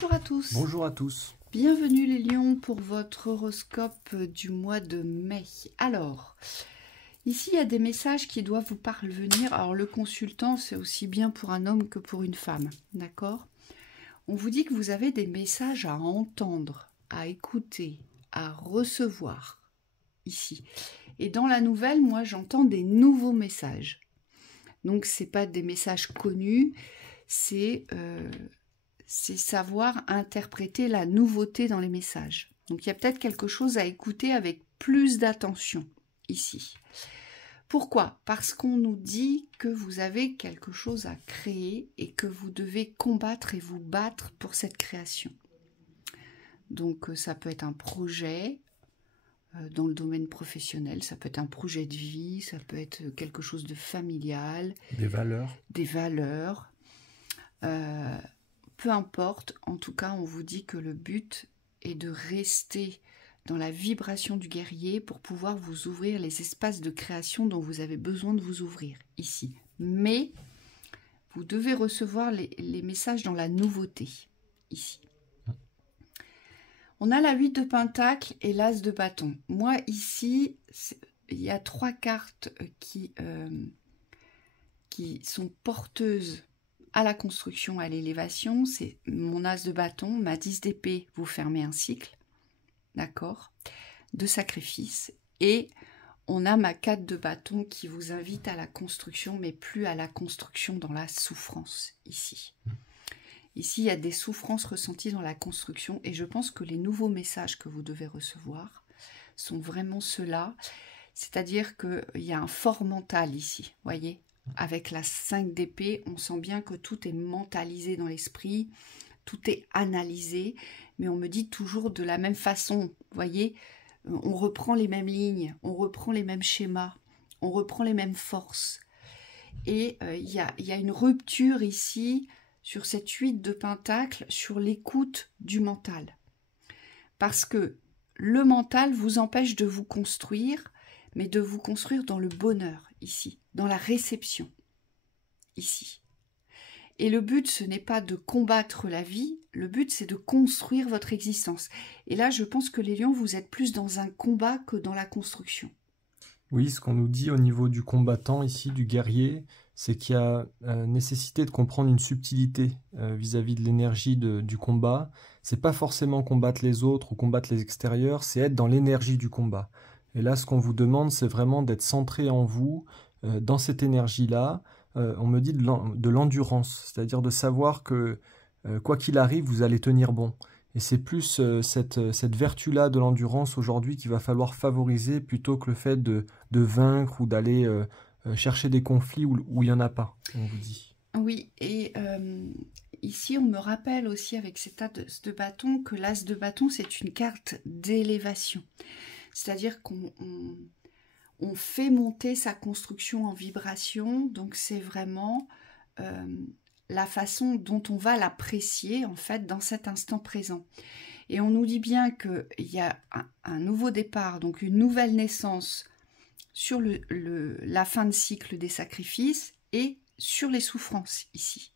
Bonjour à tous. Bonjour à tous. Bienvenue les lions pour votre horoscope du mois de mai. Alors, ici il y a des messages qui doivent vous parvenir. Alors le consultant, c'est aussi bien pour un homme que pour une femme, d'accord? On vous dit que vous avez des messages à entendre, à écouter, à recevoir, ici. Et dans la nouvelle, moi j'entends des nouveaux messages. Donc c'est pas des messages connus, c'est savoir interpréter la nouveauté dans les messages. Donc il y a peut-être quelque chose à écouter avec plus d'attention ici. Pourquoi? Parce qu'on nous dit que vous avez quelque chose à créer et que vous devez combattre et vous battre pour cette création. Donc ça peut être un projet dans le domaine professionnel, ça peut être un projet de vie, ça peut être quelque chose de familial. Des valeurs. Des valeurs. Peu importe, en tout cas, on vous dit que le but est de rester dans la vibration du guerrier pour pouvoir vous ouvrir les espaces de création dont vous avez besoin de vous ouvrir ici. Mais vous devez recevoir les messages dans la nouveauté ici. On a la 8 de Pentacle et l'As de Bâton. Moi, ici, il y a 3 cartes qui sont porteuses à la construction, à l'élévation. C'est mon As de Bâton, ma 10 d'épée, vous fermez un cycle, d'accord, de sacrifice. Et on a ma 4 de Bâton qui vous invite à la construction, mais plus à la construction dans la souffrance, ici. Ici, il y a des souffrances ressenties dans la construction et je pense que les nouveaux messages que vous devez recevoir sont vraiment ceux-là. C'est-à-dire qu'il y a un fort mental ici, voyez. Avec la 5 d'épée, on sent bien que tout est mentalisé dans l'esprit, tout est analysé, mais on me dit toujours de la même façon, voyez. On reprend les mêmes lignes, on reprend les mêmes schémas, on reprend les mêmes forces. Et il y a une rupture ici sur cette 8 de Pentacle, sur l'écoute du mental. Parce que le mental vous empêche de vous construire, mais de vous construire dans le bonheur, ici, dans la réception, ici. Et le but, ce n'est pas de combattre la vie, le but, c'est de construire votre existence. Et là, je pense que les lions, vous êtes plus dans un combat que dans la construction. Oui, ce qu'on nous dit au niveau du combattant ici, du guerrier, c'est qu'il y a nécessité de comprendre une subtilité vis-à-vis de l'énergie du combat. C'est pas forcément combattre les autres ou combattre les extérieurs, c'est être dans l'énergie du combat. Et là, ce qu'on vous demande, c'est vraiment d'être centré en vous, dans cette énergie-là. On me dit de l'endurance, c'est-à-dire de savoir que quoi qu'il arrive, vous allez tenir bon. Et c'est plus cette vertu-là de l'endurance aujourd'hui qu'il va falloir favoriser plutôt que le fait de vaincre ou d'aller chercher des conflits où il n'y en a pas, on vous dit. Oui, et ici, on me rappelle aussi avec cet as de bâton que l'as de bâton, c'est une carte d'élévation. C'est-à-dire qu'on fait monter sa construction en vibration, donc c'est vraiment la façon dont on va l'apprécier en fait dans cet instant présent. Et on nous dit bien qu'il y a un nouveau départ, donc une nouvelle naissance sur la fin de cycle des sacrifices et sur les souffrances ici.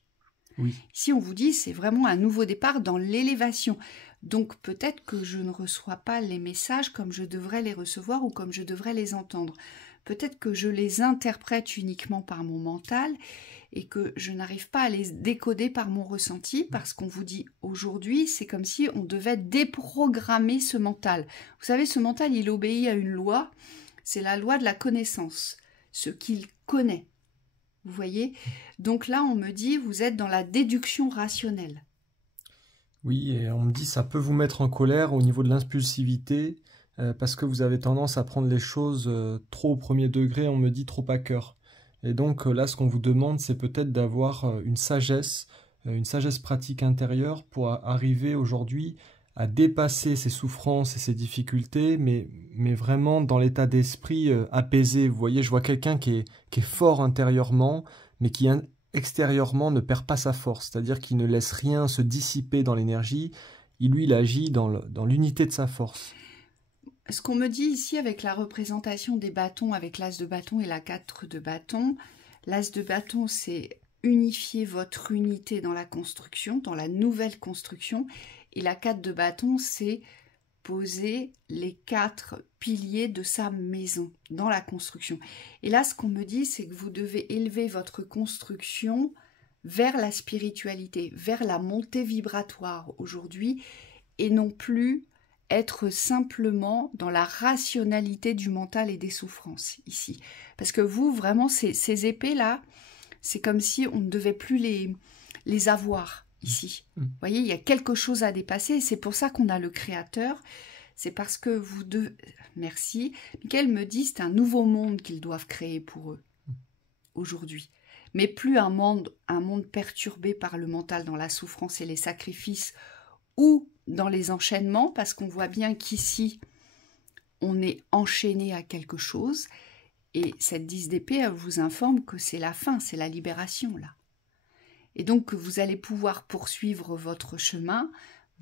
Oui. Ici, on vous dit c'est vraiment un nouveau départ dans l'élévation. Donc peut-être que je ne reçois pas les messages comme je devrais les recevoir ou comme je devrais les entendre. Peut-être que je les interprète uniquement par mon mental et que je n'arrive pas à les décoder par mon ressenti parce qu'on vous dit aujourd'hui, c'est comme si on devait déprogrammer ce mental. Vous savez, ce mental, il obéit à une loi, c'est la loi de la connaissance, ce qu'il connaît. Vous voyez? Donc là, on me dit, vous êtes dans la déduction rationnelle. Oui, et on me dit ça peut vous mettre en colère au niveau de l'impulsivité parce que vous avez tendance à prendre les choses trop au premier degré, on me dit trop à cœur. Et donc là, ce qu'on vous demande, c'est peut-être d'avoir une sagesse pratique intérieure pour arriver aujourd'hui à dépasser ces souffrances et ces difficultés, mais vraiment dans l'état d'esprit apaisé. Vous voyez, je vois quelqu'un qui est fort intérieurement, mais qui extérieurement ne perd pas sa force, c'est-à-dire qu'il ne laisse rien se dissiper dans l'énergie, il agit dans l'unité de sa force. Ce qu'on me dit ici avec la représentation des bâtons, avec l'as de bâton et la 4 de bâton, l'as de bâton c'est unifier votre unité dans la construction, dans la nouvelle construction. Et la 4 de bâton, c'est poser les 4 piliers de sa maison dans la construction. Et là, ce qu'on me dit, c'est que vous devez élever votre construction vers la spiritualité, vers la montée vibratoire aujourd'hui, et non plus être simplement dans la rationalité du mental et des souffrances ici. Parce que vous, vraiment, ces épées-là, c'est comme si on ne devait plus les avoir ici. Vous voyez, il y a quelque chose à dépasser, et c'est pour ça qu'on a le Créateur. C'est parce que vous devez... Merci. Michael me dit, c'est un nouveau monde qu'ils doivent créer pour eux, aujourd'hui. Mais plus un monde perturbé par le mental dans la souffrance et les sacrifices, ou dans les enchaînements, parce qu'on voit bien qu'ici, on est enchaîné à quelque chose, et cette 10 d'épée, elle vous informe que c'est la fin, c'est la libération, là. Et donc, que vous allez pouvoir poursuivre votre chemin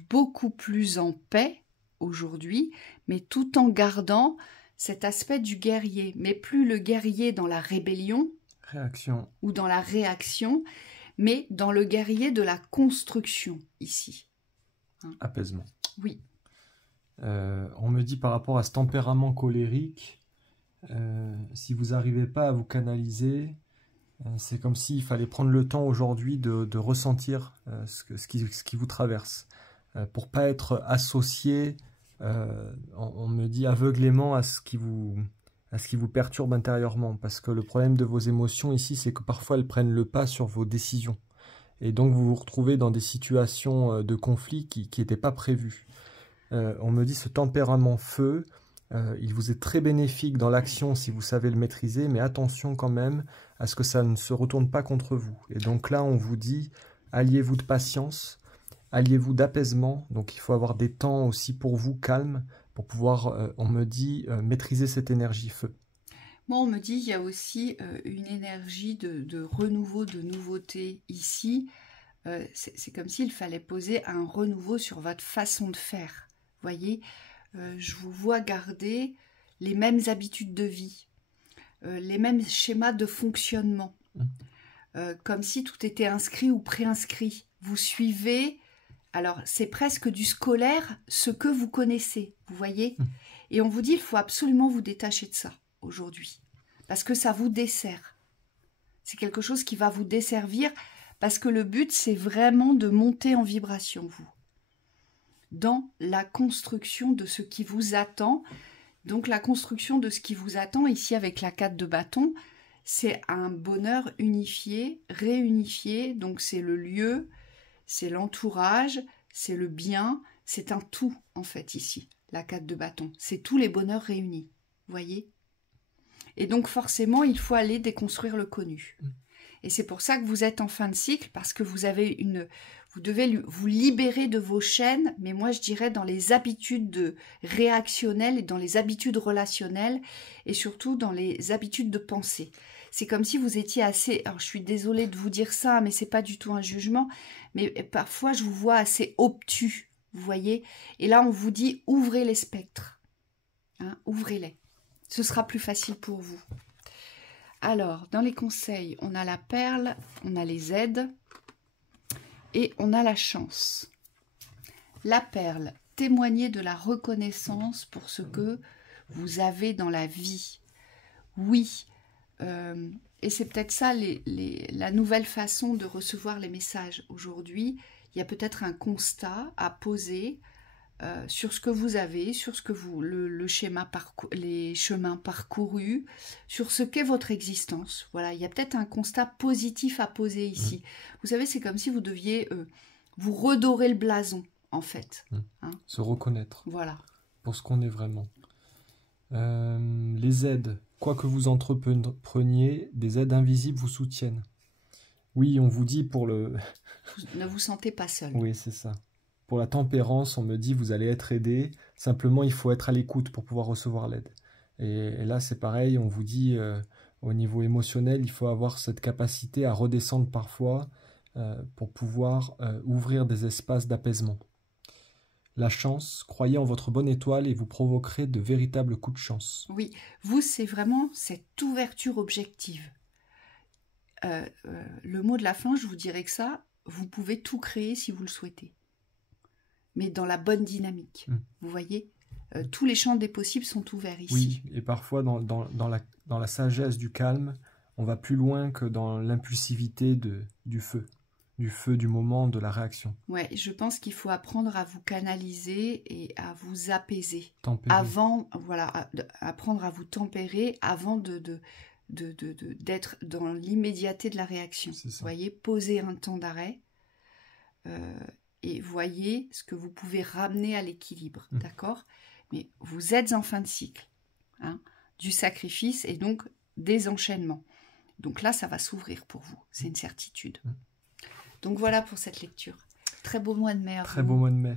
beaucoup plus en paix aujourd'hui, mais tout en gardant cet aspect du guerrier, mais plus le guerrier dans la rébellion, réaction, ou dans la réaction, mais dans le guerrier de la construction, ici. Apaisement. Oui. On me dit par rapport à ce tempérament colérique, si vous n'arrivez pas à vous canaliser, c'est comme s'il fallait prendre le temps aujourd'hui de ressentir ce qui vous traverse, pour pas être associé, on me dit aveuglément à ce qui vous perturbe intérieurement, parce que le problème de vos émotions ici, c'est que parfois elles prennent le pas sur vos décisions. Et donc vous vous retrouvez dans des situations de conflit qui n'étaient pas prévues. On me dit ce tempérament feu, il vous est très bénéfique dans l'action si vous savez le maîtriser, mais attention quand même à ce que ça ne se retourne pas contre vous. Et donc là on vous dit, alliez-vous de patience, alliez-vous d'apaisement, donc il faut avoir des temps aussi pour vous calmes, pour pouvoir, on me dit, maîtriser cette énergie feu. Moi, on me dit qu'il y a aussi une énergie de renouveau, de nouveauté ici. C'est comme s'il fallait poser un renouveau sur votre façon de faire. Vous voyez, je vous vois garder les mêmes habitudes de vie, les mêmes schémas de fonctionnement, comme si tout était inscrit ou préinscrit. Vous suivez, alors c'est presque du scolaire, ce que vous connaissez, vous voyez. Et on vous dit, il faut absolument vous détacher de ça aujourd'hui, parce que ça vous dessert. C'est quelque chose qui va vous desservir, parce que le but, c'est vraiment de monter en vibration, vous, dans la construction de ce qui vous attend. Donc la construction de ce qui vous attend, ici avec la 4 de bâton, c'est un bonheur unifié, réunifié, donc c'est le lieu, c'est l'entourage, c'est le bien, c'est un tout, en fait, ici, la 4 de bâton. C'est tous les bonheurs réunis, vous voyez ? Et donc forcément, il faut aller déconstruire le connu. Et c'est pour ça que vous êtes en fin de cycle, parce que vous devez vous libérer de vos chaînes, mais moi je dirais dans les habitudes réactionnelles et dans les habitudes relationnelles, et surtout dans les habitudes de pensée. C'est comme si vous étiez assez, alors je suis désolée de vous dire ça, mais c'est pas du tout un jugement, mais parfois je vous vois assez obtus, vous voyez. Et là on vous dit, ouvrez les spectres, hein, ouvrez-les. Ce sera plus facile pour vous. Alors, dans les conseils, on a la perle, on a les aides et on a la chance. La perle, témoignez de la reconnaissance pour ce que vous avez dans la vie. Oui, et c'est peut-être ça la nouvelle façon de recevoir les messages aujourd'hui. Il y a peut-être un constat à poser sur ce que vous avez, sur ce que le schéma les chemins parcourus, sur ce qu'est votre existence. Voilà, il y a peut-être un constat positif à poser ici. Vous savez, c'est comme si vous deviez vous redorer le blason, en fait. Hein, se reconnaître. Voilà. Pour ce qu'on est vraiment. Les aides, quoi que vous entrepreniez, des aides invisibles vous soutiennent. Oui, on vous dit pour le... Ne vous sentez pas seul. Oui, c'est ça. Pour la tempérance, on me dit vous allez être aidé. Simplement, il faut être à l'écoute pour pouvoir recevoir l'aide. Et là, c'est pareil, on vous dit au niveau émotionnel, il faut avoir cette capacité à redescendre parfois pour pouvoir ouvrir des espaces d'apaisement. La chance, croyez en votre bonne étoile et vous provoquerez de véritables coups de chance. Oui, vous, c'est vraiment cette ouverture objective. le mot de la fin, je vous dirais que ça, vous pouvez tout créer si vous le souhaitez. Mais dans la bonne dynamique. Vous voyez, tous les champs des possibles sont ouverts ici. Oui, et parfois dans la sagesse du calme, on va plus loin que dans l'impulsivité du feu du moment, de la réaction. Ouais, je pense qu'il faut apprendre à vous canaliser et à vous apaiser. Tempérer. Avant, voilà, apprendre à vous tempérer avant d'être dans l'immédiateté de la réaction. Vous voyez, poser un temps d'arrêt et voyez ce que vous pouvez ramener à l'équilibre, d'accord? Mais vous êtes en fin de cycle, hein, du sacrifice et donc des enchaînements. Donc là, ça va s'ouvrir pour vous, c'est une certitude. Donc voilà pour cette lecture. Très beau mois de mai. Très beau mois de mai.